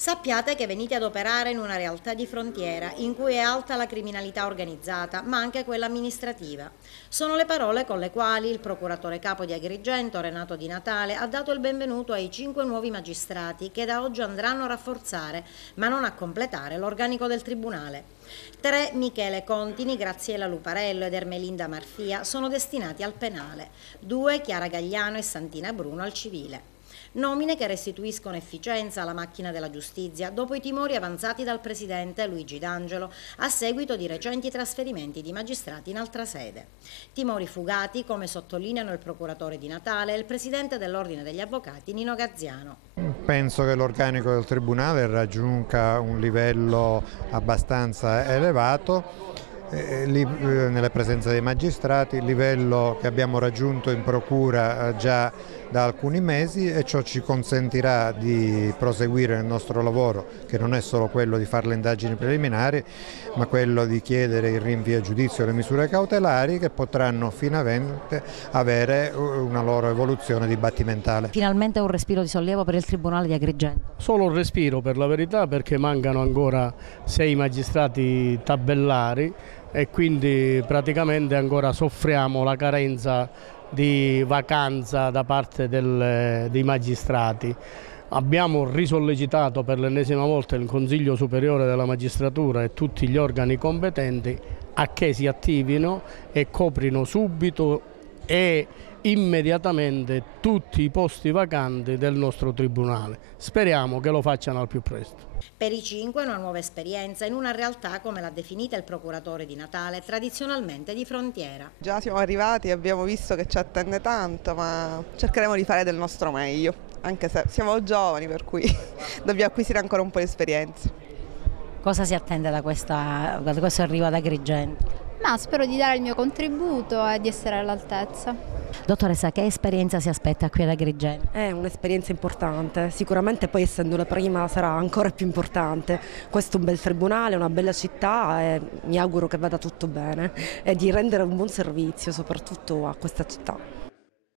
Sappiate che venite ad operare in una realtà di frontiera in cui è alta la criminalità organizzata, ma anche quella amministrativa. Sono le parole con le quali il procuratore capo di Agrigento, Renato Di Natale, ha dato il benvenuto ai 5 nuovi magistrati che da oggi andranno a rafforzare, ma non a completare, l'organico del Tribunale. 3, Michele Contini, Graziella Luparello ed Ermelinda Marfia, sono destinati al penale. 2, Chiara Gagliano e Santina Bruno al civile. Nomine che restituiscono efficienza alla macchina della giustizia dopo i timori avanzati dal presidente Luigi D'Angelo a seguito di recenti trasferimenti di magistrati in altra sede. Timori fugati, come sottolineano il procuratore Di Natale e il presidente dell'Ordine degli Avvocati Nino Gazziano. Penso che l'organico del Tribunale raggiunga un livello abbastanza elevato nelle presenze dei magistrati, il livello che abbiamo raggiunto in procura già da alcuni mesi, e ciò ci consentirà di proseguire nel nostro lavoro, che non è solo quello di fare le indagini preliminari, ma quello di chiedere il rinvio a giudizio e le misure cautelari, che potranno finalmente avere una loro evoluzione dibattimentale. Finalmente un respiro di sollievo per il Tribunale di Agrigento. Solo un respiro, per la verità, perché mancano ancora 6 magistrati tabellari e quindi praticamente ancora soffriamo la carenza di vacanza da parte dei magistrati. Abbiamo risollecitato per l'ennesima volta il Consiglio Superiore della Magistratura e tutti gli organi competenti a che si attivino e coprino subito e immediatamente tutti i posti vacanti del nostro Tribunale. Speriamo che lo facciano al più presto. Per i 5 una nuova esperienza in una realtà, come l'ha definita il procuratore Di Natale, tradizionalmente di frontiera. Già siamo arrivati e abbiamo visto che ci attende tanto, ma cercheremo di fare del nostro meglio, anche se siamo giovani, per cui dobbiamo acquisire ancora un po' di esperienza. Cosa si attende da questo arrivo ad Agrigento? Ma spero di dare il mio contributo e di essere all'altezza. Dottoressa, che esperienza si aspetta qui ad Agrigento? È un'esperienza importante, sicuramente poi essendo la prima sarà ancora più importante. Questo è un bel tribunale, una bella città e mi auguro che vada tutto bene e di rendere un buon servizio soprattutto a questa città.